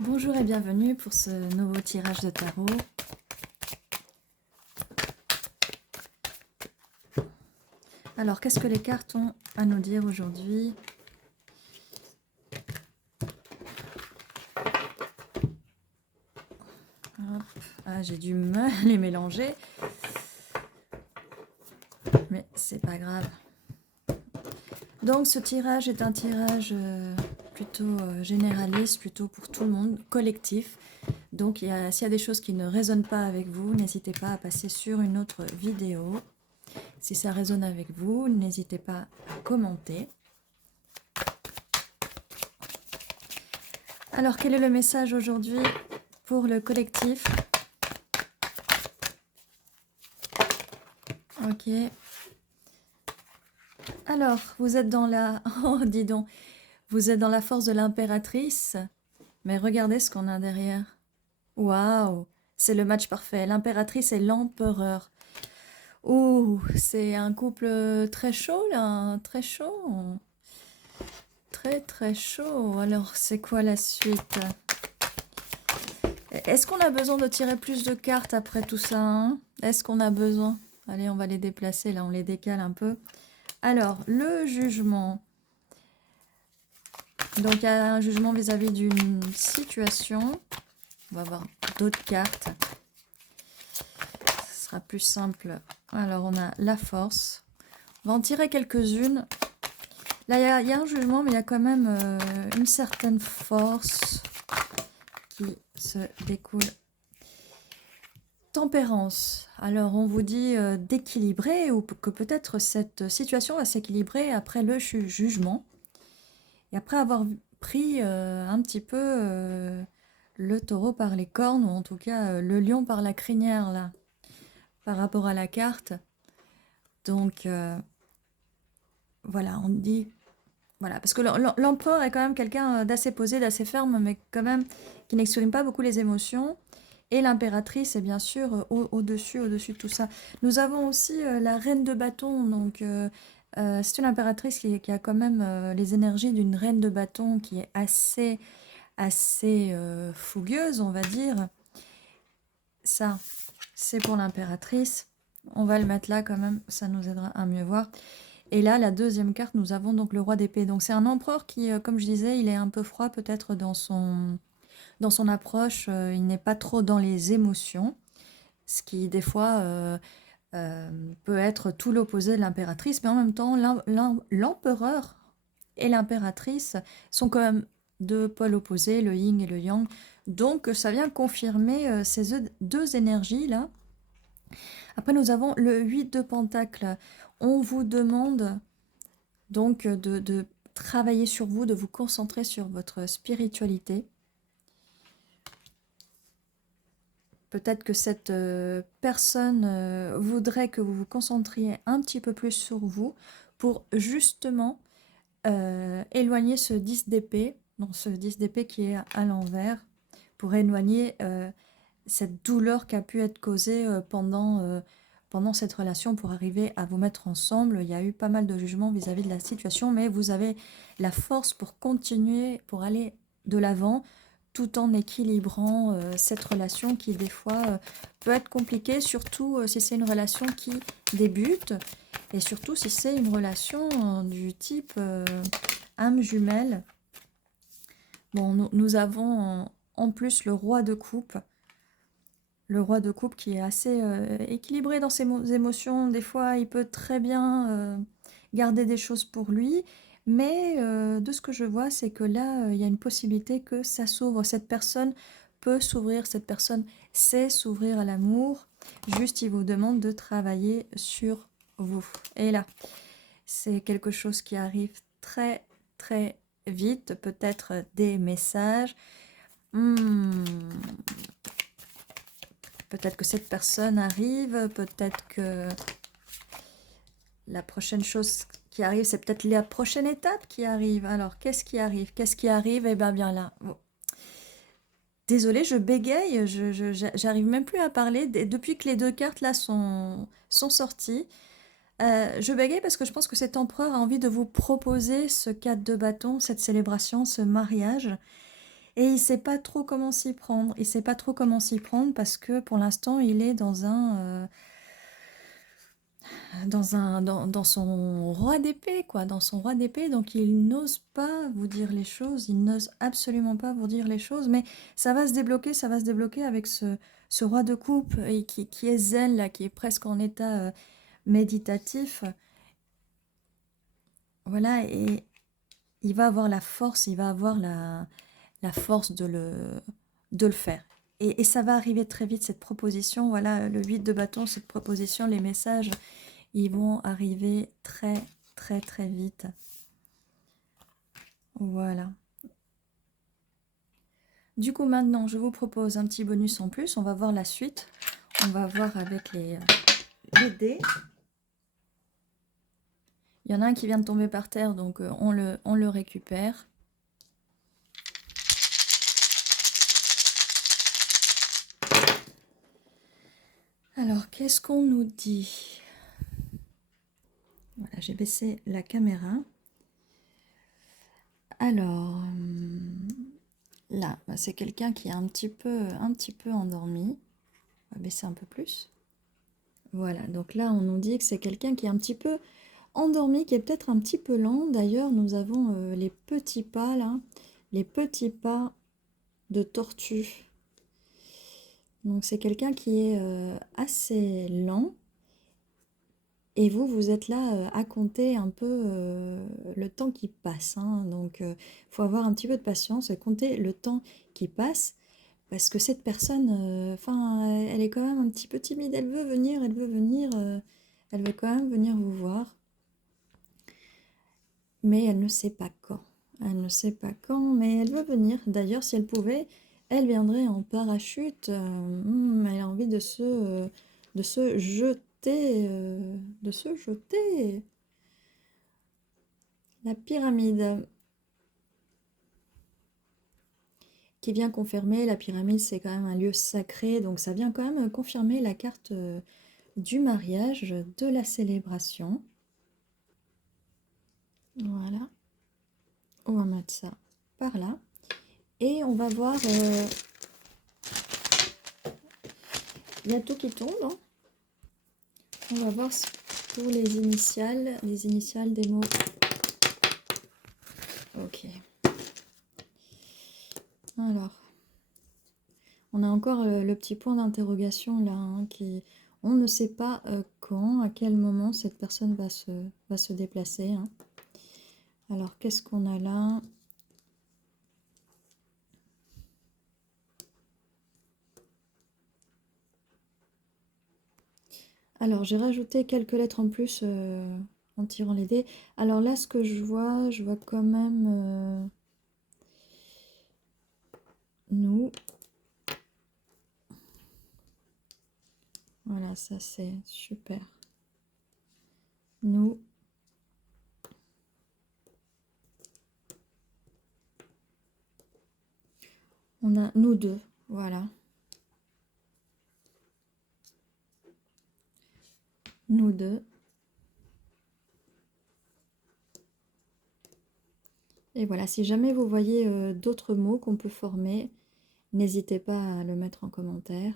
Bonjour et bienvenue pour ce nouveau tirage de tarot. Alors, qu'est-ce que les cartes ont à nous dire aujourd'hui? Ah, j'ai du mal à les mélanger, mais c'est pas grave. Donc, ce tirage est un tirage plutôt généraliste, plutôt pour tout le monde, collectif. Donc, s'il y a des choses qui ne résonnent pas avec vous, n'hésitez pas à passer sur une autre vidéo. Si ça résonne avec vous, n'hésitez pas à commenter. Alors, quel est le message aujourd'hui pour le collectif? Ok. Alors, vous êtes dans la... Oh, dis donc. Vous êtes dans la force de l'impératrice. Mais regardez ce qu'on a derrière. Waouh. C'est le match parfait. L'impératrice et l'empereur. Ouh, c'est un couple très chaud, là. Très chaud. Très, très chaud. Alors, c'est quoi la suite? Est-ce qu'on a besoin de tirer plus de cartes après tout ça, hein? Est-ce qu'on a besoin? Allez, on va les déplacer, là. On les décale un peu. Alors, le jugement. Donc, il y a un jugement vis-à-vis d'une situation. On va voir d'autres cartes. Ce sera plus simple. Alors, on a la force. On va en tirer quelques-unes. Là, il y a un jugement, mais il y a quand même une certaine force qui se découle. Tempérance. Alors, on vous dit d'équilibrer ou que peut-être cette situation va s'équilibrer après le jugement. Et après avoir pris un petit peu le taureau par les cornes, ou en tout cas le lion par la crinière, là, par rapport à la carte. Donc, voilà, on dit... Voilà, parce que l'empereur est quand même quelqu'un d'assez posé, d'assez ferme, mais quand même qui n'exprime pas beaucoup les émotions. Et l'impératrice est bien sûr au-dessus de tout ça. Nous avons aussi la reine de bâton, donc c'est une impératrice qui a quand même les énergies d'une reine de bâton qui est assez fougueuse, on va dire. Ça, c'est pour l'impératrice. On va le mettre là quand même, ça nous aidera à mieux voir. Et là, la deuxième carte, nous avons donc le roi d'épée. Donc c'est un empereur qui, comme je disais, il est un peu froid peut-être dans son approche. Il n'est pas trop dans les émotions, ce qui des fois peut être tout l'opposé de l'impératrice. Mais en même temps, l'empereur et l'impératrice sont quand même deux pôles opposés, le yin et le yang. Donc ça vient confirmer ces deux énergies-là. Après, nous avons le 8 de Pentacles. On vous demande donc de travailler sur vous, de vous concentrer sur votre spiritualité. Peut-être que cette personne voudrait que vous vous concentriez un petit peu plus sur vous pour justement éloigner ce 10 d'épée, donc ce 10 d'épée qui est à l'envers, pour éloigner cette douleur qui a pu être causée pendant cette relation pour arriver à vous mettre ensemble. Il y a eu pas mal de jugements vis-à-vis de la situation, mais vous avez la force pour continuer, pour aller de l'avant, tout en équilibrant cette relation qui des fois peut être compliquée, surtout si c'est une relation qui débute, et surtout si c'est une relation du type âme jumelle. Bon, nous avons en plus le roi de coupe. Le roi de coupe qui est assez équilibré dans ses émotions. Des fois, il peut très bien garder des choses pour lui. Mais de ce que je vois, c'est que là, il y a une possibilité que ça s'ouvre. Cette personne peut s'ouvrir, cette personne sait s'ouvrir à l'amour. Juste, il vous demande de travailler sur vous. Et là, c'est quelque chose qui arrive très, très vite. Peut-être des messages. Peut-être que cette personne arrive, peut-être que la prochaine chose qui arrive, c'est peut-être la prochaine étape qui arrive. Alors, qu'est-ce qui arrive? Qu'est-ce qui arrive? Eh bien là. Bon. Désolée, je bégaye, j'arrive même plus à parler. Depuis que les deux cartes là sont sorties, je bégaye parce que je pense que cet empereur a envie de vous proposer ce 4 de bâton, cette célébration, ce mariage. Et il sait pas trop comment s'y prendre. Il sait pas trop comment s'y prendre parce que pour l'instant, il est dans son roi d'épée, quoi, dans son roi d'épée. Donc il n'ose pas vous dire les choses, il n'ose absolument pas vous dire les choses. Mais ça va se débloquer avec ce roi de coupe et qui est zen, là, qui est presque en état méditatif. Voilà, et il va avoir la force, il va avoir la force de le faire. Et ça va arriver très vite, cette proposition. Voilà, le 8 de bâton, cette proposition, les messages, ils vont arriver très, très, très vite. Voilà. Du coup, maintenant, je vous propose un petit bonus en plus. On va voir la suite. On va voir avec les dés. Il y en a un qui vient de tomber par terre, donc on le récupère. Alors, qu'est-ce qu'on nous dit? Voilà, j'ai baissé la caméra. Alors, là, bah, c'est quelqu'un qui est un petit peu endormi. On va baisser un peu plus. Voilà, donc là, on nous dit que c'est quelqu'un qui est un petit peu endormi, qui est peut-être un petit peu lent. D'ailleurs, nous avons les petits pas, là, les petits pas de tortue. Donc, c'est quelqu'un qui est assez lent. Et vous, vous êtes là à compter un peu le temps qui passe, hein. Donc, il faut avoir un petit peu de patience et compter le temps qui passe. Parce que cette personne, enfin, elle est quand même un petit peu timide. Elle veut venir, elle veut quand même venir vous voir. Mais elle ne sait pas quand. Elle ne sait pas quand, mais elle veut venir. D'ailleurs, si elle pouvait, elle viendrait en parachute. Elle a envie de se jeter, de se jeter. La pyramide qui vient confirmer, la pyramide c'est quand même un lieu sacré, donc ça vient quand même confirmer la carte du mariage, de la célébration. Voilà, on va mettre ça par là. Et on va voir, il y a tout qui tombe, hein. On va voir pour les initiales des mots. Ok. Alors, on a encore le petit point d'interrogation là, hein, on ne sait pas quand, à quel moment cette personne va se déplacer, hein. Alors, qu'est-ce qu'on a là? Alors, j'ai rajouté quelques lettres en plus en tirant les dés. Alors là, ce que je vois quand même nous. Voilà, ça c'est super. Nous. On a nous deux, voilà. Nous deux. Et voilà, si jamais vous voyez d'autres mots qu'on peut former, n'hésitez pas à le mettre en commentaire.